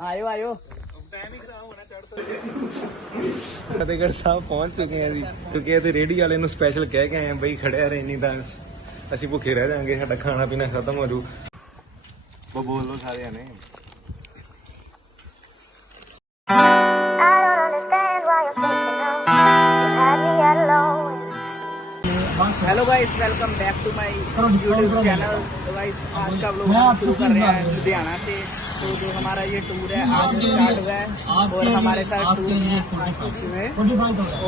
ਆਇਓ ਆਇਓ। ਫਤਿਹਗੜ੍ਹ ਸਾਹਿਬ ਪਹੁੰਚ ਚੁੱਕੇ ਹਾਂ ਜੀ, ਕਿਉਂਕਿ ਤੇ ਰੇੜੀ ਵਾਲੇ ਨੂੰ ਸਪੈਸ਼ਲ ਕਹਿ ਕੇ ਆਏ ਹਾਂ, ਬਈ ਖੜਿਆ ਰਹੇ ਨਹੀਂ ਤਾਂ ਅਸੀਂ ਭੁੱਖੇ ਰਹਿ ਜਾਾਂਗੇ, ਸਾਡਾ ਖਾਣਾ ਪੀਣਾ ਖਤਮ ਹੋ ਜੂ ਬੋਲੋ ਸਾਰਿਆਂ ਨੇ hello guys welcome back to my YouTube channel तो गाइस आज का ब्लॉग हम शुरू कर रहे हैं लुधियाना से। तो जो हमारा ये टूर है आज स्टार्ट हुआ है। और हमारे साथ टूर हुए।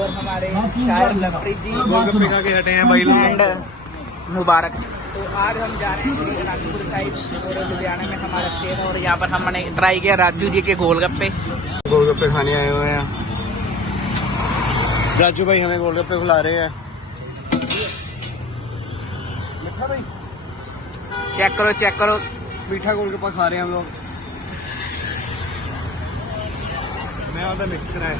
और हमारे शायर लवप्रीत जी। हटे हैं भाई एंड मुबारक। तो आज हम जा रहे हैं नागपुर साइड और लुधियाना में हमारा शेर और यहाँ पर हमने ट्राई किया राजू जी के गोलगप्पे गोलगप्पे खाने आए हुए हैं। राजू भाई हमें गोलगप्पे खिला रहे हैं। ਮਿੱਠਾ ਭਾਈ ਚੈੱਕ ਕਰੋ ਚੈੱਕ ਕਰੋ। ਮਿੱਠਾ ਗੋਲਗੱਪਾ ਖਾ ਰਹੇ ਹਾਂ ਲੋਕ। ਮੈਂ ਉਹਦਾ ਮਿਕਸ ਕਰਾਇਆ।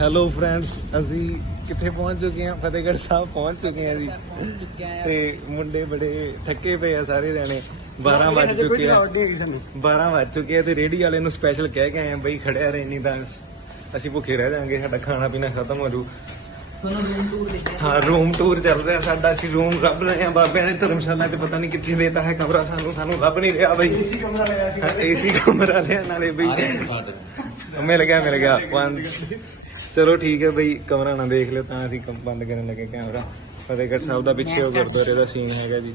ਹੈਲੋ ਫਰੈਂਡਸ ਅਸੀਂ ਕਿੱਥੇ ਪਹੁੰਚ ਚੁੱਕੇ ਹਾਂ? ਫਤਿਹਗੜ੍ਹ ਸਾਹਿਬ ਪਹੁੰਚ ਚੁੱਕੇ ਹਾਂ ਜੀ। ਤੇ ਮੁੰਡੇ ਬੜੇ ਥੱਕੇ ਪਏ ਆ ਸਾਰੇ ਜਾਣੇ। 12 ਵੱਜ ਚੁੱਕੇ ਆ। 12 ਵੱਜ ਚੁੱਕੇ ਆ ਤੇ ਰੇੜੀ ਵਾਲੇ ਨੂੰ ਸਪੈਸ਼ਲ ਕਹਿ ਕੇ ਆਏ ਆ ਬਈ ਖੜਿਆ ਰਹੇ ਨਹੀਂ ਤਾਂ ਅਸੀਂ ਭੁੱਖੇ ਰਹਿ ਜਾਾਂਗੇ ਸਾਡਾ ਖਾਣਾ ਪੀਣਾ ਖਤਮ ਹੋ ਜੂ ਹਾਂ ਰੂਮ ਟੂਰ ਚੱਲ ਰਿਹਾ ਸਾਡਾ ਅਸੀਂ ਰੂਮ ਲੱਭ ਰਹੇ ਹਾਂ ਬਾਬਿਆਂ ਨੇ ਧਰਮਸ਼ਾਲਾ ਤੇ ਪਤਾ ਨਹੀਂ ਕਿੱਥੇ ਦੇਤਾ ਹੈ ਕਮਰਾ ਸਾਨੂੰ ਸਾਨੂੰ ਲੱਭ ਨਹੀਂ ਰਿਹਾ ਬਈ। ਏਸੀ ਕਮਰਾ ਲਿਆ ਸੀ ਏਸੀ ਕਮਰਾ ਲਿਆ ਨਾਲੇ ਬਈ। ਮਿਲ ਗਿਆ ਮਿਲ ਗਿਆ ਬੰਦ ਚਲੋ ਠੀਕ ਹੈ ਬਈ ਕਮਰਾ ਨਾ ਦੇਖ ਲਿਓ ਤਾਂ ਅਸੀਂ ਕੰਮ ਬੰਦ ਕਰਨ ਲੱਗੇ ਕੈਮਰਾ ਫਤਿਹਗੜ੍ਹ ਸਾਹਿਬ ਦਾ ਪਿੱਛੇ ਉਹ ਗੁਰਦੁਆਰੇ ਦਾ ਸੀਨ ਹੈਗਾ ਜੀ।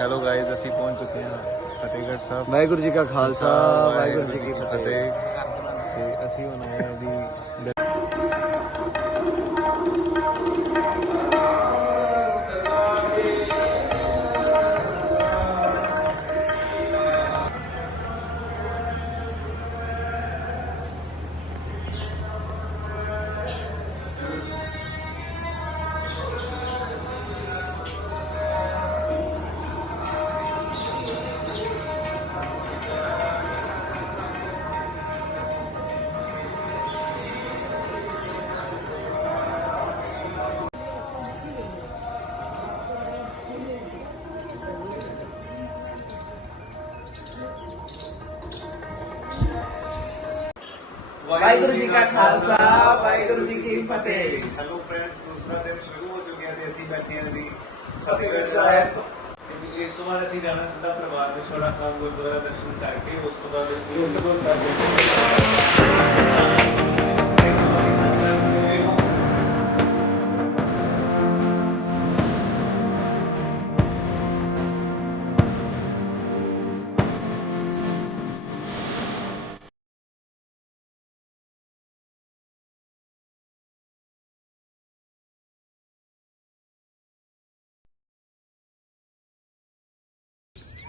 ਹੈਲੋ ਗਾਇਜ਼ ਅਸੀਂ ਪਹੁੰਚ ਚੁੱਕੇ ਹਾਂ ਫਤਿਹਗੜ੍ਹ ਸਾਹਿਬ। ਵਾਹਿਗੁਰੂ ਜੀ ਕਾ ਖਾਲਸਾ ਵਾਹਿਗੁਰੂ ਜੀ ਕੀ ਫਤਿਹ। ਤੇ ਅਸੀਂ ਹੁਣ ਆਏ ਹਾਂ ਜੀ ਵਾਹਿਗੁਰੂ ਜੀ ਕਾ ਖਾਲਸਾ ਵਾਹਿਗੁਰੂ ਜੀ ਕੀ ਫਤਿਹ। ਹੈਲੋ ਫਰੈਂਡਸ ਦੂਸਰਾ ਦਿਨ ਸ਼ੁਰੂ ਹੋ ਚੁੱਕਿਆ ਤੇ ਅਸੀਂ ਬੈਠੇ ਹਾਂ ਜੀ। ਫਤਿਹਗੜ੍ਹ ਸਾਹਿਬ। ਇਸ ਤੋਂ ਬਾਅਦ ਅਸੀਂ ਜਾਣਾ ਸਿੱਧਾ ਪਰਿਵਾਰ ਵਿਛੋੜਾ ਸਾਹਿਬ ਗੁਰਦੁਆਰਾ ਦਰਸ਼ਨ ਕਰਕੇ ਉਸ ਤੋਂ ਬਾਅਦ ਅਸੀਂ ਇੱਕ ਦੋ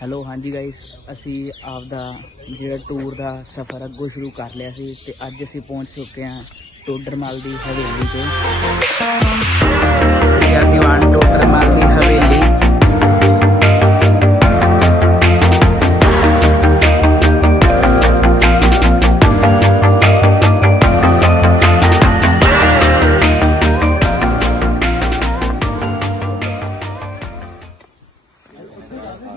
ਹੈਲੋ ਹਾਂਜੀ ਗਾਇਸ ਅਸੀਂ ਆਪਦਾ ਜਿਹੜਾ ਟੂਰ ਦਾ ਸਫ਼ਰ ਅੱਗੋਂ ਸ਼ੁਰੂ ਕਰ ਲਿਆ ਸੀ ਤੇ ਅੱਜ ਅਸੀਂ ਪਹੁੰਚ ਚੁੱਕੇ ਹਾਂ ਟੋਡਰਮਲ ਦੀ ਹਵੇਲੀ ਤੇ ਤੇ।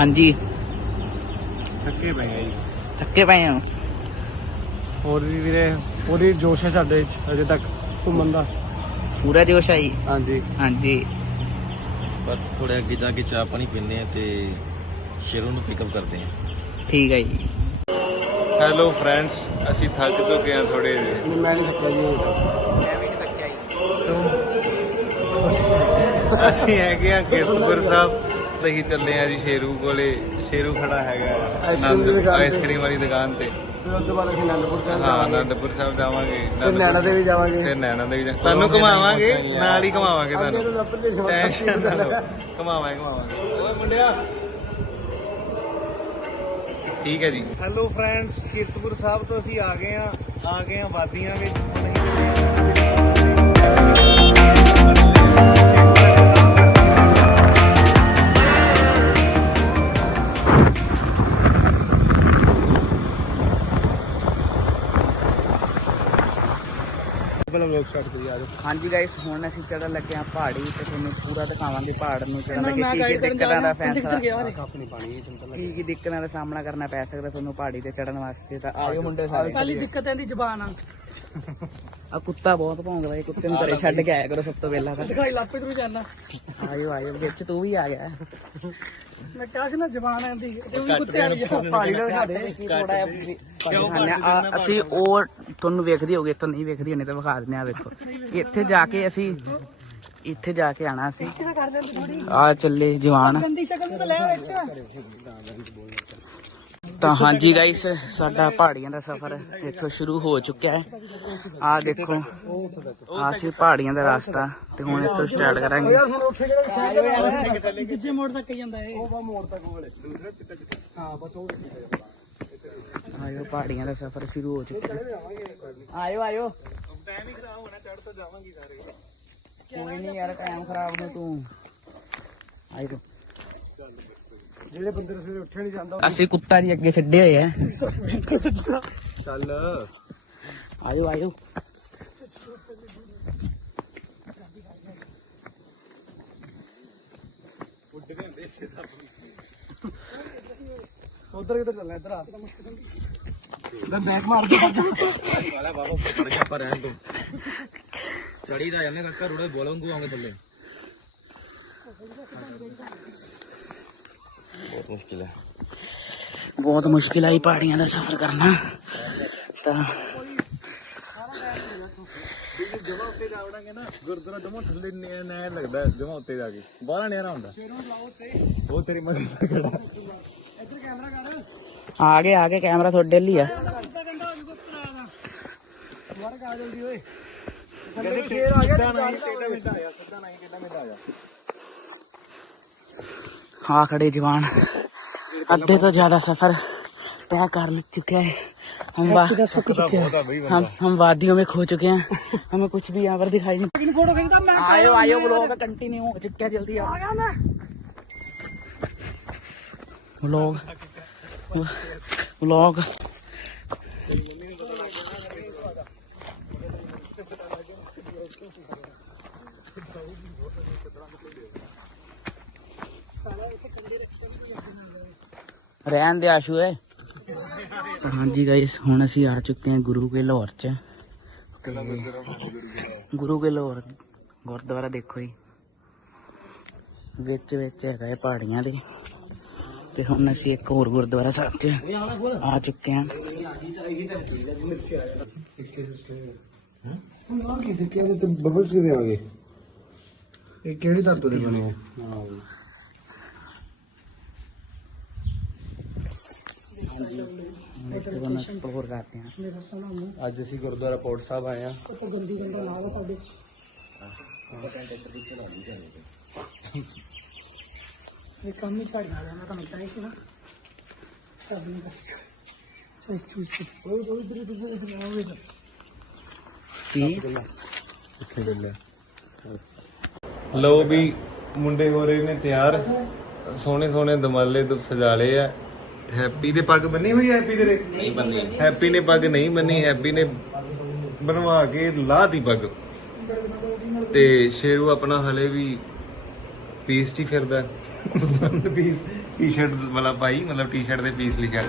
ਹਾਂਜੀ। ਥੱਕੇ ਪਏ ਆ ਜੀ। ਥੱਕੇ ਪਏ ਹੋ ਹੋਰ ਵੀ ਵੀਰੇ ਪੂਰੀ ਜੋਸ਼ ਹੈ ਸਾਡੇ ਵਿੱਚ ਅਜੇ ਤੱਕ ਘੁੰਮਣ ਦਾ। ਪੂਰਾ ਜੋਸ਼ ਆਈ ਹਾਂਜੀ। ਹਾਂਜੀ। ਬਸ ਥੋੜਾ ਅੱਗੇ ਜਾ ਕੇ ਚਾਹ ਪਾਣੀ ਪੀਂਦੇ ਆ ਤੇ ਸ਼ੇਰੂ ਨੂੰ ਪਿਕਅਪ ਕਰਦੇ ਆ। ਠੀਕ ਹੈ ਜੀ। ਹੈਲੋ ਫਰੈਂਡਸ ਅਸੀਂ ਥੱਕ ਚੁੱਕੇ ਹਾਂ ਥੋੜੇ ਜਿਹੇ। ਮੈਂ ਨਹੀਂ ਥੱਕਿਆ ਜੀ ਮੈਂ ਵੀ ਨਹੀਂ ਥੱਕਿਆ ਜੀ। ਅਸੀਂ ਹੈਗੇ ਆ ਕਿਰਤਪੁਰ ਸਾਹਿਬ। ਤੇ ਹੀ ਚੱਲੇ ਆ ਜੀ ਸ਼ੇਰੂ ਕੋਲੇ ਸ਼ੇਰੂ ਖੜਾ ਹੈਗਾ ਆਈਸਕ੍ਰੀਮ ਵਾਲੀ ਦੁਕਾਨ ਤੇ। ਫਿਰ ਉਸ ਤੋਂ ਬਾਅਦ ਅਸੀਂ ਅਨੰਦਪੁਰ ਸਾਹਿਬ ਹਾਂ ਜਾਵਾਂਗੇ। ਆਨੰਦਪੁਰ ਸਾਹਿਬ ਜਾਵਾਂਗੇ ਫਿਰ ਨੈਣਾ ਦੇਵੀ ਜਾਵਾਂਗੇ। ਫਿਰ ਨੈਣਾ ਦੇਵੀ ਜਾ ਤੁਹਾਨੂੰ ਘੁਮਾਵਾਂਗੇ? ਨਾਲ ਹੀ ਘੁਮਾਵਾਂਗੇ ਤੁਹਾਨੂੰ। ਟੈਨਸ਼ਨ ਨਾ ਲਓ ਘੁਮਾਵਾਂਗੇ ਘੁਮਾਵਾਂਗੇ। ਓਏ ਮੁੰਡਿਆ? ਠੀਕ ਹੈ ਜੀ। ਹੈਲੋ ਫਰੈਂਡਸ ਕੀਰਤਪੁਰ ਸਾਹਿਬ ਤੋਂ ਅਸੀਂ ਆ ਗਏ ਆ ਆ ਗਏ ਆ ਵਾਦੀਆਂ ਵਿੱਚ। ਲੋਕ ਸਟਾਰਟ ਕਰੀ ਆ ਜਾਓ। ਹਾਂਜੀ ਗਾਇਸ ਹੁਣ ਅਸੀਂ ਚੜਨ ਲੱਗੇ ਹਾਂ ਪਹਾੜੀ ਤੇ ਤੁਹਾਨੂੰ ਪੂਰਾ ਦਿਖਾਵਾਂਗੇ ਪਹਾੜ ਨੂੰ ਚੜਨ ਲੱਗੇ ਕੀ ਕੀ ਦਿੱਕਤਾਂ ਦਾ ਫੈਸਲਾ। ਕੀ ਕੀ ਦਿੱਕਤਾਂ ਦਾ ਸਾਹਮਣਾ ਕਰਨਾ ਪੈ ਸਕਦਾ ਤੁਹਾਨੂੰ ਪਹਾੜੀ ਤੇ ਚੜਨ ਵਾਸਤੇ ਤਾਂ ਆਇਓ ਮੁੰਡੇ ਸਾਰੇ। ਪਹਿਲੀ ਦਿੱਕਤ ਇਹਦੀ ਜ਼ਬਾਨ ਆ। ਆ ਕੁੱਤਾ ਬਹੁਤ ਭੌਂਕਦਾ ਹੈ ਕੁੱਤੇ ਨੂੰ ਘਰੇ ਛੱਡ ਕੇ ਆਇਆ ਕਰੋ ਸਭ ਤੋਂ ਪਹਿਲਾਂ ਤਾਂ। ਦਿਖਾਈ ਲਾਪੇ ਤਰੂ ਜਾਣਾ ਆਇਓ ਆਇਓ ਵਿੱਚ ਤੂੰ ਵੀ ਆ ਗਿਆ। ਮੈਂ ਕਿਹਾ ਸੀ ਨਾ ਜ਼ਬਾਨ ਇਹਦੀ ਤੇ ਵੀ ਕੁੱਤੇ ਆ ਪਹਾੜੀ ਦਾ ਦਿਖਾ ਦੇ। ਥੋੜਾ ਅਸੀਂ ਉਹ ਤੁਹਾਨੂੰ ਵੇਖਦੀ ਹੋਗੇ ਇੱਥੋਂ ਨਹੀਂ ਵੇਖਦੀ ਹੋਣੀ ਤਾਂ ਵਿਖਾ ਦਿੰਦੇ ਆ ਵੇਖੋ। ਇੱਥੇ ਜਾ ਕੇ ਅਸੀਂ ਇੱਥੇ ਜਾ ਕੇ ਆਣਾ ਸੀ ਆ ਚੱਲੇ ਜਵਾਨ। ਤਾਂ ਹਾਂਜੀ ਗਾਇਸ ਸਾਡਾ ਪਹਾੜੀਆਂ ਦਾ ਸਫ਼ਰ ਇੱਥੋਂ ਸ਼ੁਰੂ ਹੋ ਚੁੱਕਿਆ ਹੈ। ਆ ਦੇਖੋ ਆ ਸੀ ਪਹਾੜੀਆਂ ਦਾ ਰਸਤਾ ਤੇ ਹੁਣ ਇੱਥੋਂ ਸਟਾਰਟ ਕਰਾਂਗੇ। ਹੁਣ ਉੱਥੇ ਕਿਹੜਾ ਦੂਜੇ ਮੋੜ ਤੱਕ ਹੀ ਜਾਂਦਾ ਇਹ। ਉਹ ਬਾ ਮੋੜ ਤੱਕ ਉਹ ਵਾਲੇ ਹਾਂ। ਬਸ ਉਹ ਆਇਓ ਪਹਾੜੀਆਂ ਦਾ ਸਫ਼ਰ ਸ਼ੁਰੂ ਹੋ ਚੁੱਕਿਆ। ਹੈ ਆਇਓ ਆਇਓ। ਟਾਈਮ ਹੀ ਖਰਾਬ ਹੋਣਾ ਚੜ ਤਾਂ ਜਾਵਾਂਗੇ ਸਾਰੇ ਕੋਈ ਨਹੀਂ ਯਾਰ ਟਾਈਮ ਖਰਾਬ ਨੂੰ ਤੂੰ। ਆਇਓ ਜਿਹੜੇ ਬੰਦੇ ਸਵੇਰੇ ਉੱਠਿਆ ਨਹੀਂ ਜਾਂਦਾ ਅਸੀਂ ਕੁੱਤਾ ਦੀ ਅੱਗੇ ਛੱਡੇ ਹੋਏ ਆ। ਚੱਲ। ਆਇਓ ਆਇਓ। ਉਧਰ ਕਿੱਧਰ ਚੱਲਣਾ ਇੱਧਰ ਆ। ਮੈਂ ਬੈਕ ਮਾਰ ਦੇ ਵਾਲਾ ਬਾਬਾ ਪੜ ਜਾ ਪਰ ਰਹਿਣ ਦੋ। ਚੜੀ ਦਾ ਜਾਂਦੇ ਕੱਕਾ ਰੋੜੇ ਬੋਲੂੰਗਾ ਆਉਂਗੇ ਥੱਲੇ। ਬਹੁਤ ਮੁਸ਼ਕਿਲ ਹੈ ਬਹੁਤ ਮੁਸ਼ਕਿਲ ਆਈ ਪਹਾੜੀਆਂ ਦਾ ਸਫ਼ਰ ਕਰਨਾ। ਤਾਂ ਜਮਾ ਉੱਤੇ ਜਾਵੜਾਂਗੇ ਨਾ ਗੁਰਦੁਆਰਾ ਜਮਾ ਥੱਲੇ ਨੈ ਨੈ ਲੱਗਦਾ ਜਮਾ ਉੱਤੇ ਜਾ ਕੇ। ਬਾਹਲਾ ਨੇਰਾ ਹੁੰਦਾ ਉਹ ਤੇਰੀ ਮਦਦ ਖੜਾ। आगे आगे कैमरा थोड़े डेली है। हाँ खड़े जवान। अद्धे तो ज़्यादा सफ़र तय कर चुके हैं। हम है। हम हम वादियों में खो चुके हैं। हमें कुछ भी यहाँ पर दिखाई नहीं। आयो आयो ब्लॉग कंटिन्यू चिपका जल्दी। आ गया मैं। ਵਲੌਗ ਰਹਿਣ ਦੇ ਆਸ਼ੂ ਹੈ ਹਾਂਜੀ ਗਾਇਸ ਹੁਣ ਅਸੀਂ ਆ ਚੁੱਕੇ ਹਾਂ ਗੁਰੂ ਕੇ ਲਾਹੌਰ ਚ। ਗੁਰੂ ਕੇ ਲਾਹੌਰ, ਗੁਰਦੁਆਰਾ ਦੇਖੋ ਜੀ। ਵਿੱਚ ਹੈਗਾ ਇਹ ਪਹਾੜੀਆਂ ਦੇ। ਤੇ ਹੁਣ ਅਸੀਂ ਇੱਕ ਹੋਰ ਗੁਰਦੁਆਰਾ ਸਾਹਿਬ 'ਚ ਆ ਚੁੱਕੇ ਹਾਂ। ਤੇ ਬਬਲਸ ਆ ਗਏ ਇਹ ਕਿਹੜੀ ਧਾਤੂ ਦੇ ਬਣੇ? ਆ ਹੁਣ ਇੱਥੇ ਹੁਣ ਐਕਸਪਲੋਰ ਕਰਦੇ ਹਾਂ। ਅੱਜ ਅਸੀਂ ਗੁਰਦੁਆਰਾ ਪੌੜ ਸਾਹਿਬ ਆਏ ਆ ਇਹ ਕੰਮ ਹੀ ਛੱਡ ਗਿਆ ਮੈਂ ਤੁਹਾਨੂੰ ਕਹਿ ਸੀ ਨਾ। ਸਭ ਨੇ ਸਹੀ ਚੂਸ ਕੇ ਉਹ ਉਹ ਇਧਰ ਇਧਰ ਇਧਰ ਆਵੇ ਕੀ? ਲੋ ਵੀ ਮੁੰਡੇ ਹੋ ਰਹੇ ਨੇ ਤਿਆਰ। ਸੋਹਣੇ ਸੋਹਣੇ ਦਮਾਲੇ ਤੋਂ ਸਜਾ ਲਏ ਆ। ਹੈਪੀ ਦੇ ਪੱਗ ਬੰਨੀ ਹੋਈ ਹੈ ਹੈਪੀ ਤੇਰੇ? ਨਹੀਂ ਬੰਨੀ। ਹੈਪੀ ਨੇ ਪੱਗ ਨਹੀਂ ਬੰਨੀ ਹੈਪੀ ਨੇ ਬਣਵਾ ਕੇ ਲਾਤੀ ਪੱਗ। ਤੇ ਸ਼ੇਰੂ ਆਪਣਾ ਹਲੇ ਵੀ ਪੀਸ 'ਚ ਹੀ ਫਿਰਦਾ। ਵਨ ਪੀਸ ਟੀ-ਸ਼ਰਟ ਵਾਲਾ ਪਾਈ ਮਤਲਬ ਟੀ-ਸ਼ਰਟ ਦੇ ਪੀਸ ਲਿਖਿਆ।